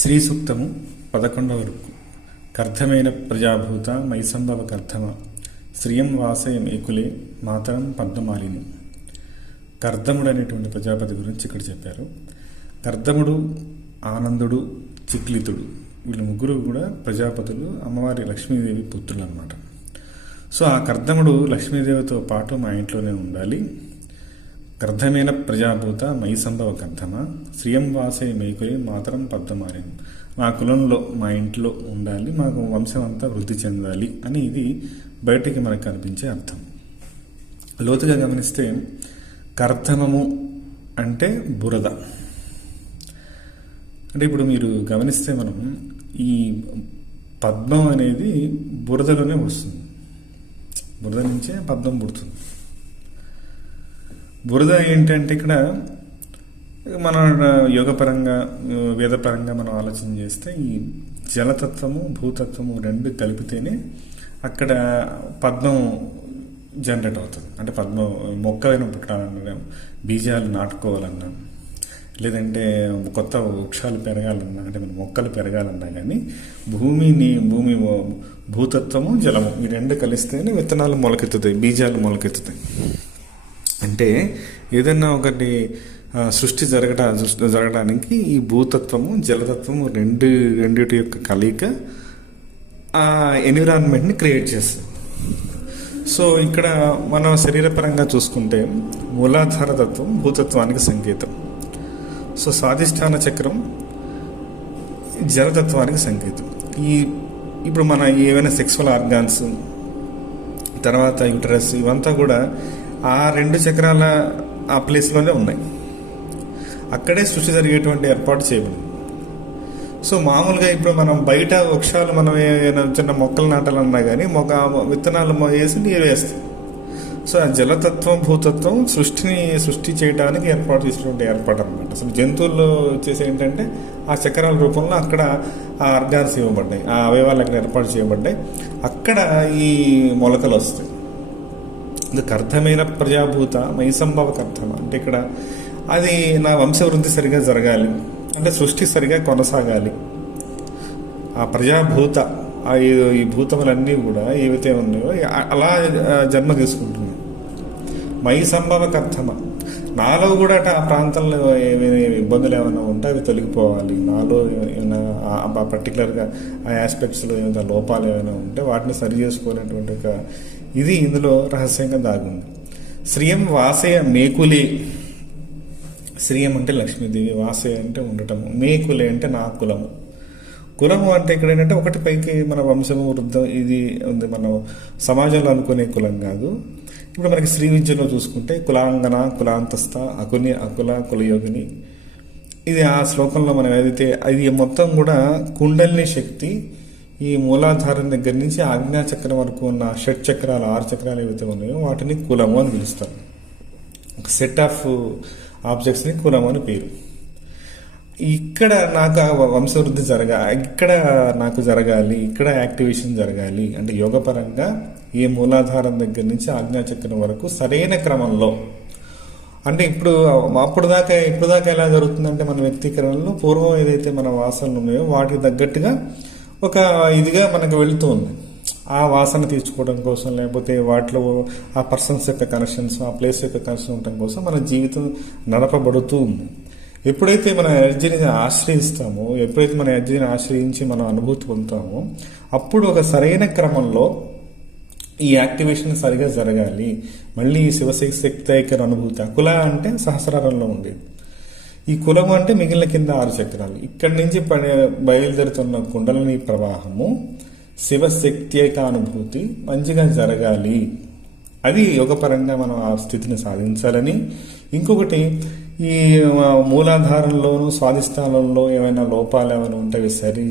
శ్రీ సూక్తము 11వ రుక్కు. కర్ధమైన ప్రజాభూత మైసంభవ కర్ధమ శ్రియం వాసయ మేకులే మాతరం పద్మమాలిని. కర్దముడు అనేటువంటి ప్రజాపతి గురించి ఇక్కడ చెప్పారు. కర్దముడు, ఆనందుడు, చిక్లితుడు వీళ్ళు ముగ్గురు కూడా ప్రజాపతులు, అమ్మవారి లక్ష్మీదేవి పుత్రులు అన్నమాట. సో ఆ కర్దముడు లక్ష్మీదేవితో పాటు మా ఇంట్లోనే ఉండాలి. కర్ధమైన ప్రజాభూత మైసంభవ కర్ధమ శ్రియం వాసే మేకులే మాతరం పద్మమాలిని. మా కులంలో మా ఇంట్లో ఉండాలి, మాకు వంశం అంతా వృద్ధి చెందాలి అని ఇది బయటికి మనకు కనిపించే అర్థం. లోతుగా గమనిస్తే కర్ధమము అంటే బురద. అంటే ఇప్పుడు మీరు గమనిస్తే మనం ఈ పద్మం అనేది బురదలోనే వస్తుంది, బురద నుంచే పద్మం పుడుతుంది. బురద ఏంటంటే ఇక్కడ మన యోగపరంగా వేదపరంగా మనం ఆలోచన చేస్తే ఈ జలతత్వము భూతత్వము రెండు కలిపితేనే అక్కడ పద్మం జనరేట్ అవుతుంది. అంటే పద్మం మొక్క అయినా పుట్టాలన్నా, బీజాలు నాటుకోవాలన్నా, లేదంటే కొత్త వృక్షాలు పెరగాలన్నా, అంటే మన మొక్కలు పెరగాలన్నా కానీ భూమి భూతత్వము జలము ఈ రెండు కలిస్తేనే విత్తనాలు మొలకెత్తుతాయి, బీజాలు మొలకెత్తుతాయి. అంటే ఏదన్నా ఒకటి సృష్టి జరగడానికి ఈ భూతత్వము జలతత్వము రెండిటి యొక్క కలయిక ఆ ఎన్విరాన్మెంట్ని క్రియేట్ చేస్తుంది. సో ఇక్కడ మనం శరీరపరంగా చూసుకుంటే మూలాధార తత్వం భూతత్వానికి సంకేతం. సో స్వాధిష్టాన చక్రం జలతత్వానికి సంకేతం. ఇప్పుడు మన ఏవైనా సెక్సువల్ ఆర్గాన్స్, తర్వాత యూటరస్, ఇవంతా కూడా ఆ రెండు చక్రాల ఆ ప్లేస్లోనే ఉన్నాయి. అక్కడే సృష్టి జరిగేటువంటి ఏర్పాటు చేయబడింది. సో మామూలుగా ఇప్పుడు మనం బయట వృక్షాలు మనం ఏమైనా చిన్న మొక్కలు నాటాలన్నా కానీ విత్తనాలు వేసి నీరు వేస్తాం. సో ఆ జలతత్వం భూతత్వం సృష్టి చేయడానికి ఏర్పాటు చేసినటువంటి ఏర్పాటు అనమాట. అసలు జంతువుల్లో వచ్చేసి ఏంటంటే ఆ చక్రాల రూపంలో అక్కడ ఆ ఆర్గాన్స్ ఇవ్వబడ్డాయి, ఆ అవయవాలు అక్కడ ఏర్పాటు చేయబడ్డాయి, అక్కడ ఈ మొలకలు వస్తాయి. కర్ధమైన ప్రజాభూత మైసంభవ కర్ధమ అంటే ఇక్కడ అది నా వంశవృద్ధి సరిగా జరగాలి, అంటే సృష్టి సరిగా కొనసాగాలి. ఆ ప్రజాభూత ఈ భూతములన్నీ కూడా ఏవైతే ఉన్నాయో అలా జన్మ తీసుకుంటున్నాయి. మైసంభవ కర్ధమ నాలో కూడా ఆ ప్రాంతంలో ఏమైనా ఇబ్బందులు ఏమైనా ఉంటే అవి తొలగిపోవాలి. నాలో ఏమైనా పర్టికులర్గా ఆ ఆస్పెక్ట్స్లో ఏమైనా లోపాలు ఏమైనా ఉంటే వాటిని సరి చేసుకోవాలనేటువంటి ఒక ఇది ఇందులో రహస్యంగా దాగుంది. శ్రియం వాసయ మేకులే. శ్రియం అంటే లక్ష్మీదేవి, వాసయ అంటే ఉండటము, మేకులే అంటే నా కులము. కులము అంటే ఇక్కడ ఏంటంటే ఒకటి పైకి మన వంశము వృద్ధం ఇది ఉంది, మనం సమాజంలో అనుకునే కులం కాదు. ఇప్పుడు మనకి శ్రీ విద్యలో చూసుకుంటే కులాంగన, కులాంతస్థ, అకుల, కులయోగిని, ఇది ఆ శ్లోకంలో మనం ఏదైతే అది మొత్తం కూడా కుండలిని శక్తి ఈ మూలాధారం దగ్గర నుంచి ఆజ్ఞాచక్రం వరకు ఉన్న షట్ చక్రాలు 6 చక్రాలు ఏవైతే ఉన్నాయో వాటిని కులము అని పిలుస్తారు. ఒక సెట్ ఆఫ్ ఆబ్జెక్ట్స్ని కులము అని పేరు. ఇక్కడ నాకు వంశవృద్ధి ఇక్కడ నాకు జరగాలి, ఇక్కడ యాక్టివేషన్ జరగాలి అంటే యోగపరంగా ఏ మూలాధారం దగ్గర నుంచి ఆజ్ఞాచక్రం వరకు సరైన క్రమంలో. అంటే ఇప్పుడు దాకా ఎలా జరుగుతుందంటే మన వ్యక్తీకరణలో పూర్వం ఏదైతే మన వాసనలు ఉన్నాయో వాటికి తగ్గట్టుగా ఒక ఇదిగా మనకు వెళుతూ ఉంది. ఆ వాసన తీర్చుకోవడం కోసం, లేకపోతే వాటిలో ఆ పర్సన్స్ యొక్క కనెక్షన్స్, ఆ ప్లేస్ యొక్క కనెక్షన్ ఉండటం కోసం మన జీవితం నడపబడుతూ ఉంది. ఎప్పుడైతే మన ఎనర్జీని ఆశ్రయిస్తామో, ఎప్పుడైతే మన ఎనర్జీని ఆశ్రయించి మనం అనుభూతి పొందుతామో అప్పుడు ఒక సరైన క్రమంలో ఈ యాక్టివేషన్ సరిగా జరగాలి. మళ్ళీ ఈ శివశక్తి అనుభూతి. అకుల అంటే సహస్రారంలో ఉండేది, ఈ కులము అంటే మిగిలిన కింద 6 చక్రాలు. ఇక్కడి నుంచి బయలుదేరుతున్న కుండలిని ప్రవాహము శివశక్తి అనుభూతి మంచిగా జరగాలి. అది యోగపరంగా మనం ఆ స్థితిని సాధించాలని. ఇంకొకటి ఈ మూలాధారంలోను స్వాధిష్టానంలో ఏమైనా లోపాలు ఏమైనా ఉంటే సరి